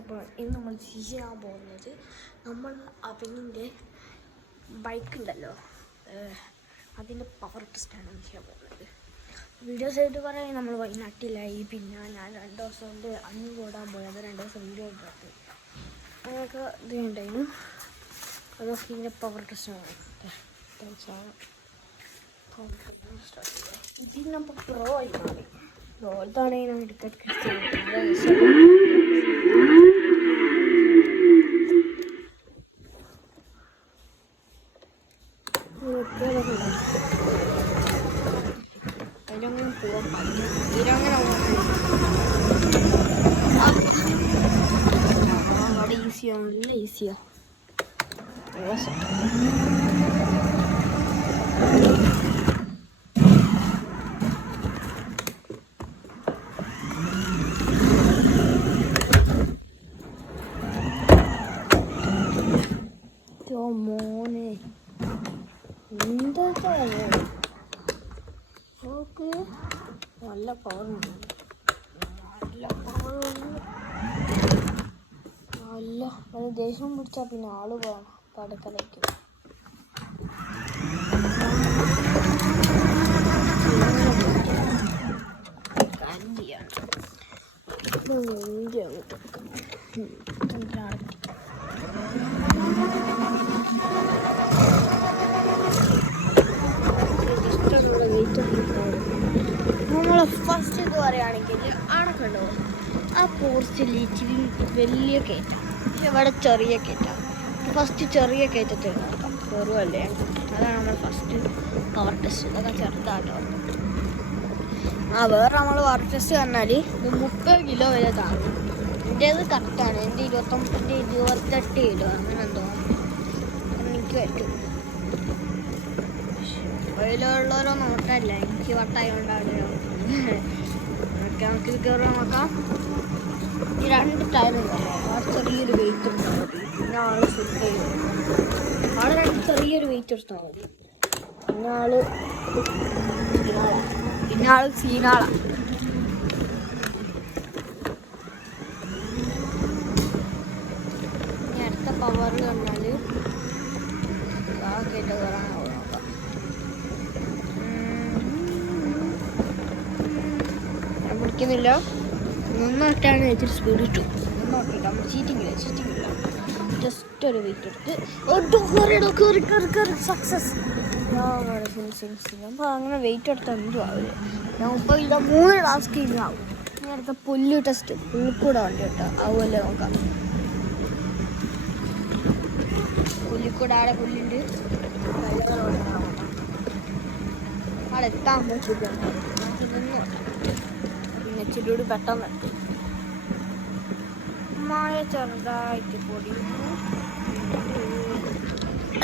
അപ്പോൾ ഇന്ന് നമ്മൾ ചെയ്യാൻ പോകുന്നത് നമ്മൾ അവനിൻ്റെ ബൈക്ക് ഉണ്ടല്ലോ അതിൻ്റെ പവർ ടെസ്റ്റാണ് ചെയ്യാൻ പോകുന്നത്. വീഡിയോസ് ആയിട്ട് പറയാൻ നമ്മൾ വയനാട്ടിലായി, പിന്നെ ഞാൻ 2 ദിവസം കൊണ്ട് അന്ന് കൂടാൻ പോയത് 2 ദിവസം വീഡിയോ എടുത്ത് അങ്ങനെയൊക്കെ ഇത് ഉണ്ടായിരുന്നു. അതൊക്കെ ഇതിൻ്റെ പവർ ടെസ്റ്റാണ്. ഇതിൽ നമ്മൾ പ്രോ ആയി മാറി. ഇതാണെങ്കിൽ ഞാൻ എടുക്കാൻ അതിലങ്ങനെ പോവാൻ പാടില്ല. ഇതിലങ്ങനെ അവിടെ ഈസിയാണ്, നല്ല ഈസിയാണ്. മോനെ എന്താ നോക്ക്, നല്ല പവറുണ്ട്, നല്ല ദേഷ്യം പിടിച്ചാൽ പിന്നെ ആള് പോകണം പടക്കലയ്ക്കും. നമ്മളെ ഫസ്റ്റ് ഇത് പറയുകയാണെങ്കിൽ അടക്കണ്ടോ ആ പോർച്ചിൽ ഇച്ചിരി വലിയ കയറ്റം, പക്ഷെ ഇവിടെ ചെറിയ കയറ്റം. ഫസ്റ്റ് ചെറിയ കയറ്റത്തിൽ നോക്കാം, കയറുമല്ലേ. അതാണ് നമ്മൾ ഫസ്റ്റ് പവർ ടെസ്റ്റ്. ഇതൊക്കെ ചെറുതാട്ടോ. വേറെ നമ്മൾ പവർ ടെസ്റ്റ് പറഞ്ഞാൽ ഇത് 30 കിലോ വരെ താങ്ങും. എൻ്റേത് കറക്റ്റാണ്. എൻ്റെ 28 കിലോ അങ്ങനെ എന്തോ എനിക്ക് പറ്റും. അതിലുള്ളവരോ നോട്ടല്ല, എനിക്ക് വട്ടായതുകൊണ്ടാണ്. നമുക്കിത് കയറാൻ നോക്കാം. ഈ 2 ടയറുണ്ടല്ലോ, ആ ചെറിയൊരു വെയിറ്റ് എടുത്താൽ മതി. പിന്നെ ആള് ഫുഡ് ചെയ്യും. ആള് 2 ചെറിയൊരു വെയിറ്റ് എടുത്താൽ മതി. പിന്നെ ആള് സീനാളാ. ഇനി അടുത്ത പവർ പറഞ്ഞാൽ ആ കേട്ട കയറാൻ നോക്കാം. ഞാൻ പിടിക്കുന്നില്ല. നന്നായിട്ടാണ് ഇച്ചിരി സ്പീഡ് ഇട്ടു. നന്നാക്കിയിട്ട് നമ്മൾ ചീറ്റിങ്ങില്ല. ജസ്റ്റ് ഒരു വെയിറ്റ് എടുത്ത് സക്സസ്. അപ്പോൾ അങ്ങനെ വെയിറ്റ് എടുത്താൽ എന്തും ആവില്ല. ഞാൻ ഇപ്പോൾ 3 ടാസ്ക് ആവും. ഇനി അടുത്ത പുല്ല് ടെസ്റ്റ്, പുല്ലിക്കൂടെ വണ്ടി കേട്ടോ, അതുപോലെ നോക്കാം. പുല്ലിക്കൂടെ ആടെ പുല്ലുണ്ട്, അവിടെ എത്താൻ പറ്റില്ല. പിന്നെ ഇച്ചിരി പെട്ടെന്ന് എത്തി. മായ ചെറുതായിട്ട് പൊടി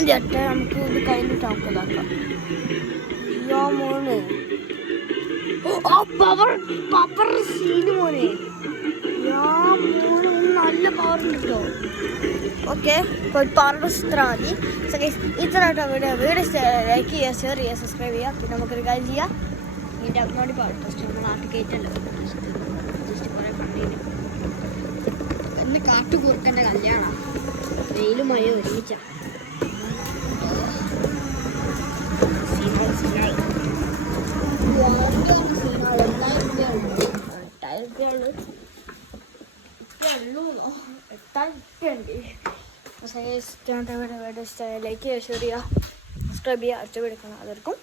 ചേട്ടാ, നമുക്ക് ഇത് കഴിഞ്ഞിട്ട് നമുക്ക് ഇതാക്കാം. യോ മോനെ, പവർ സീന് മോനെ, യാ മോനെ നല്ല പവർ ഉണ്ട് കേട്ടോ. ഓക്കെ, ഇപ്പോൾ പവർ ഇത്ര മതി. ഇത്ര കേട്ടോ വീഡിയോ ലൈക്ക് ചെയ്യുക, ഷെയർ ചെയ്യുക, സബ്സ്ക്രൈബ് ചെയ്യുക. പിന്നെ നമുക്കൊരു കാര്യം ചെയ്യാം. ഇതിൻ്റെ അങ്ങോട്ട് പവർ ടെസ്റ്റ് നമ്മൾ നാട്ടിൽ കയറ്റല്ലോ. ജസ്റ്റ് കുറേ കണ്ടീന് ഇന്ന് കാട്ടുകൂർക്കൻ്റെ കല്യാണം, വെയിലും മഴയും ഒരുമിച്ചാണ്. ലൈക്ക് ചെയ്യുക, ഷെയർ ചെയ്യുക, സബ്സ്ക്രൈബ് ചെയ്യുക. അടുത്ത വീഡിയോ കാണാം. അവർക്കും